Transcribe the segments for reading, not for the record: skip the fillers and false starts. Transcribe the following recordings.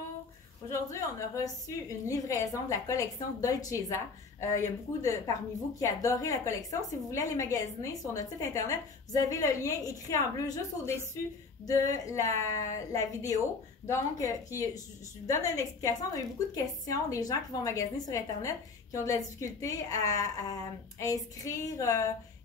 Bonjour! Aujourd'hui, on a reçu une livraison de la collection Dolcezza. Il y a beaucoup parmi vous qui adorent la collection. Si vous voulez aller magasiner sur notre site internet, vous avez le lien écrit en bleu juste au-dessus de la vidéo. Donc, puis je vous donne une explication. On a eu beaucoup de questions des gens qui vont magasiner sur internet qui ont de la difficulté à inscrire.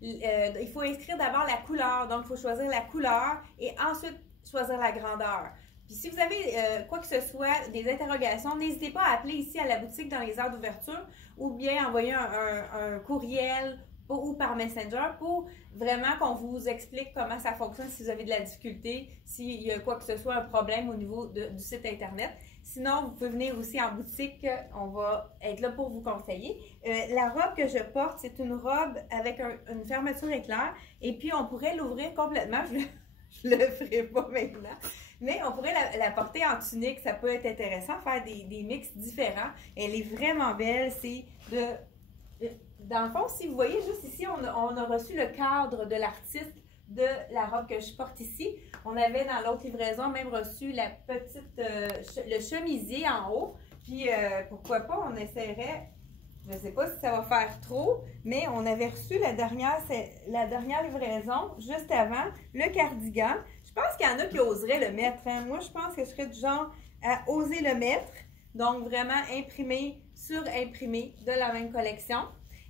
Il faut inscrire d'abord la couleur. Donc, il faut choisir la couleur et ensuite choisir la grandeur. Puis si vous avez quoi que ce soit, des interrogations, n'hésitez pas à appeler ici à la boutique dans les heures d'ouverture ou bien envoyer un courriel ou par Messenger pour vraiment qu'on vous explique comment ça fonctionne si vous avez de la difficulté, s'il y a quoi que ce soit, un problème au niveau du site internet. Sinon, vous pouvez venir aussi en boutique, on va être là pour vous conseiller. La robe que je porte, c'est une robe avec une fermeture éclair et puis on pourrait l'ouvrir complètement. Je le ferai pas maintenant. Mais on pourrait la porter en tunique, ça peut être intéressant, faire des mix différents. Elle est vraiment belle, c'est dans le fond, si vous voyez juste ici, on a reçu le cadre de l'artiste de la robe que je porte ici. On avait dans l'autre livraison même reçu le chemisier en haut. Puis pourquoi pas, on essaierait, je ne sais pas si ça va faire trop, mais on avait reçu la dernière livraison juste avant, le cardigan. Je pense qu'il y en a qui oseraient le mettre. Hein. Moi, je pense que je serais du genre à oser le mettre. Donc, vraiment imprimé sur imprimé de la même collection.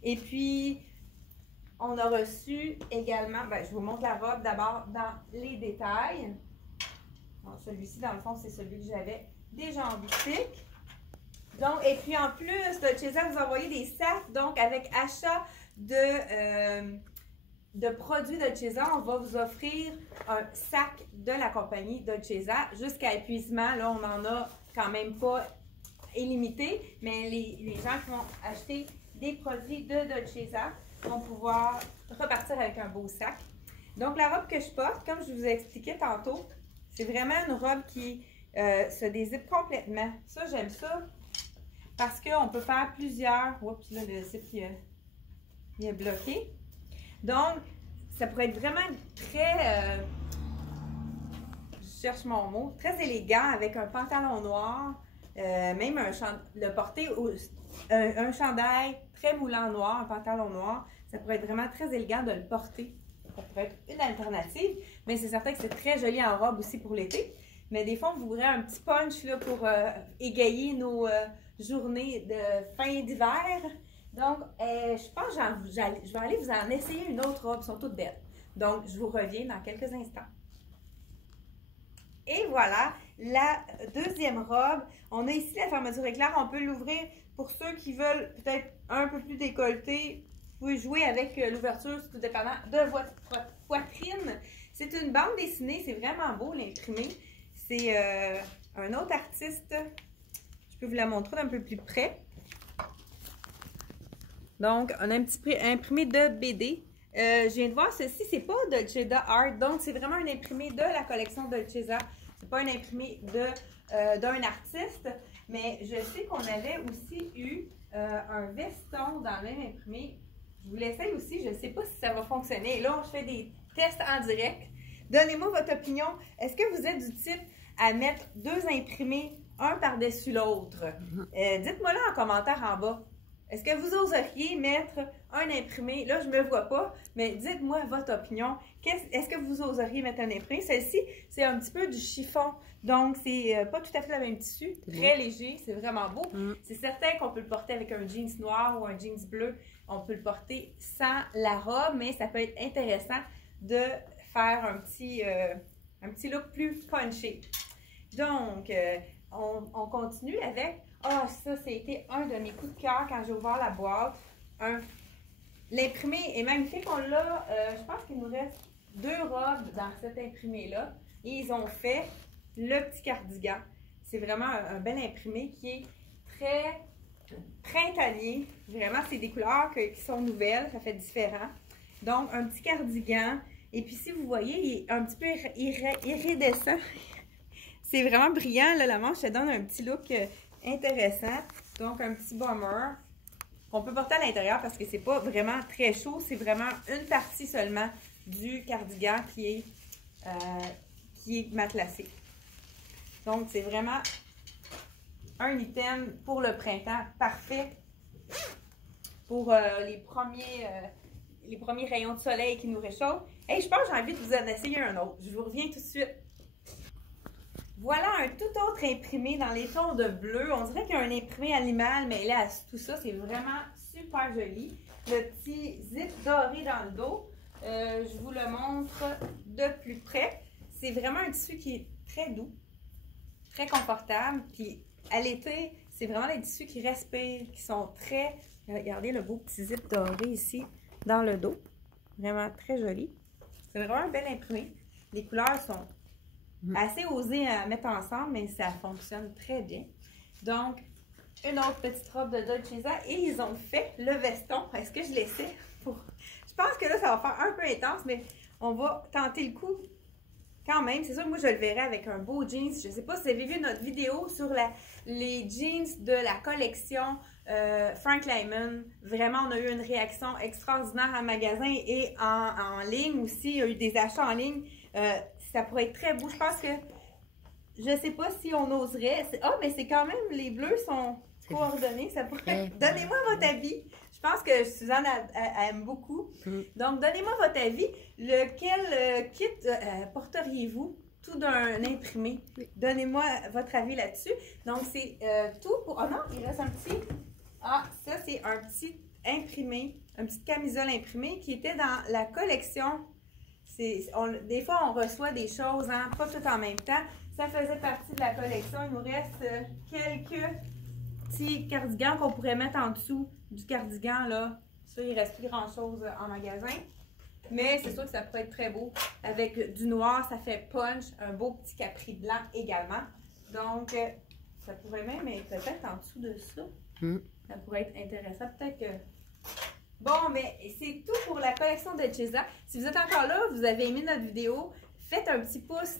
Et puis, on a reçu également, je vous montre la robe d'abord dans les détails. Celui-ci, dans le fond, c'est celui que j'avais déjà en boutique. Donc, et puis en plus, Dolcezza vous a envoyé des sacs. Donc, avec achat de produits Dolcezza, on va vous offrir un sac de la compagnie Dolcezza jusqu'à épuisement. Là, on n'en a quand même pas illimité, mais les gens qui vont acheter des produits de Dolcezza vont pouvoir repartir avec un beau sac. Donc, la robe que je porte, comme je vous ai expliqué tantôt, c'est vraiment une robe qui se dézippe complètement. Ça, j'aime ça. Parce qu'on peut faire plusieurs. Oups, là, le zip il est bloqué. Donc, ça pourrait être vraiment très. Je cherche mon mot. Très élégant avec un pantalon noir. Même le porter un chandail très moulant noir, un pantalon noir. Ça pourrait être vraiment très élégant de le porter. Ça pourrait être une alternative. Mais c'est certain que c'est très joli en robe aussi pour l'été. Mais des fois, on voudrait un petit punch là, pour égayer nos journée de fin d'hiver. Donc, je pense que je vais aller vous en essayer une autre robe. Elles sont toutes belles. Donc, je vous reviens dans quelques instants. Et voilà, la deuxième robe. On a ici la fermeture éclair. On peut l'ouvrir pour ceux qui veulent peut-être un peu plus décolleté. Vous pouvez jouer avec l'ouverture, tout dépendant de votre poitrine. C'est une bande dessinée. C'est vraiment beau l'imprimé. C'est un autre artiste. Je peux vous la montrer d'un peu plus près. Donc, on a un petit imprimé de BD. Je viens de voir ceci, c'est pas Dolcezza Art, donc c'est vraiment un imprimé de la collection Dolcezza. C'est pas un imprimé d'un artiste, mais je sais qu'on avait aussi eu un veston dans le même imprimé. Je vous l'essaye aussi, je ne sais pas si ça va fonctionner. Et là, je fais des tests en direct. Donnez-moi votre opinion. Est-ce que vous êtes du type à mettre deux imprimés un par-dessus l'autre? Dites-moi là en commentaire en bas. Est-ce que vous oseriez mettre un imprimé? Là, je ne me vois pas, mais dites-moi votre opinion. Est-ce que vous oseriez mettre un imprimé? Celle-ci, c'est un petit peu du chiffon. Donc, c'est pas tout à fait le même tissu. Très léger, c'est vraiment beau. C'est certain qu'on peut le porter avec un jeans noir ou un jeans bleu. On peut le porter sans la robe, mais ça peut être intéressant de faire un petit look plus punché. Donc, on continue avec... Ah, ça, c'était un de mes coups de cœur quand j'ai ouvert la boîte. L'imprimé est magnifique. On l'a, je pense qu'il nous reste deux robes dans cet imprimé-là. Et ils ont fait le petit cardigan. C'est vraiment un bel imprimé qui est très printanier. Vraiment, c'est des couleurs qui sont nouvelles. Ça fait différent. Donc, un petit cardigan. Et puis, si vous voyez, il est un petit peu iridescent. C'est vraiment brillant, là, la manche, ça donne un petit look intéressant. Donc, un petit bomber qu'on peut porter à l'intérieur parce que c'est pas vraiment très chaud. C'est vraiment une partie seulement du cardigan qui est matelassé. Donc, c'est vraiment un item pour le printemps parfait pour les premiers rayons de soleil qui nous réchauffent. Hey, je pense que j'ai envie de vous en essayer un autre. Je vous reviens tout de suite. Voilà un tout autre imprimé dans les tons de bleu. On dirait qu'il y a un imprimé animal, mais là, tout ça, c'est vraiment super joli. Le petit zip doré dans le dos. Je vous le montre de plus près. C'est vraiment un tissu qui est très doux, très confortable. Puis à l'été, c'est vraiment des tissus qui respirent, qui sont très... Regardez le beau petit zip doré ici dans le dos. Vraiment très joli. C'est vraiment un bel imprimé. Les couleurs sont assez osées à mettre ensemble, mais ça fonctionne très bien. Donc, une autre petite robe de Dolcezza et ils ont fait le veston. Est-ce que je l'essaie pour... Je pense que là, ça va faire un peu intense, mais on va tenter le coup quand même. C'est sûr, moi, je le verrai avec un beau jeans. Je ne sais pas si vous avez vu notre vidéo sur les jeans de la collection Frank Lyman. Vraiment, on a eu une réaction extraordinaire en magasin et en ligne aussi. Il y a eu des achats en ligne. Ça pourrait être très beau. Je pense que, je ne sais pas si on oserait. Mais c'est quand même, les bleus sont coordonnés. Ça pourrait... Donnez-moi votre avis. Je pense que Suzanne aime beaucoup. Donc, donnez-moi votre avis. Lequel kit porteriez-vous? Tout d'un imprimé. Donnez-moi votre avis là-dessus. Donc, c'est tout pour... Oh non, il reste un petit... Ah, ça, c'est un petit imprimé, une petite camisole imprimée qui était dans la collection. Des fois, on reçoit des choses, hein, pas tout en même temps. Ça faisait partie de la collection. Il nous reste quelques petits cardigans qu'on pourrait mettre en dessous du cardigan, là. Ça, il ne reste plus grand-chose en magasin. Mais c'est sûr que ça pourrait être très beau. Avec du noir, ça fait punch. Un beau petit capri blanc également. Donc, ça pourrait même être peut-être en dessous de ça. Ça pourrait être intéressant. Peut-être que... Bon, mais c'est tout pour la collection Dolcezza. Si vous êtes encore là, vous avez aimé notre vidéo, faites un petit pouce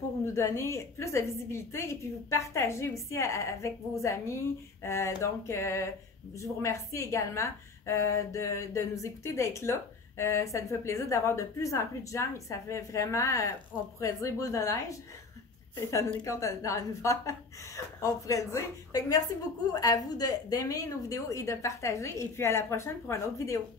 pour nous donner plus de visibilité et puis vous partagez aussi avec vos amis. Je vous remercie également de nous écouter, d'être là. Ça nous fait plaisir d'avoir de plus en plus de gens. Ça fait vraiment, on pourrait dire, boule de neige. Étant donné qu'on est dans l'hiver, on pourrait le dire. Fait que merci beaucoup à vous d'aimer nos vidéos et de partager. Et puis à la prochaine pour une autre vidéo.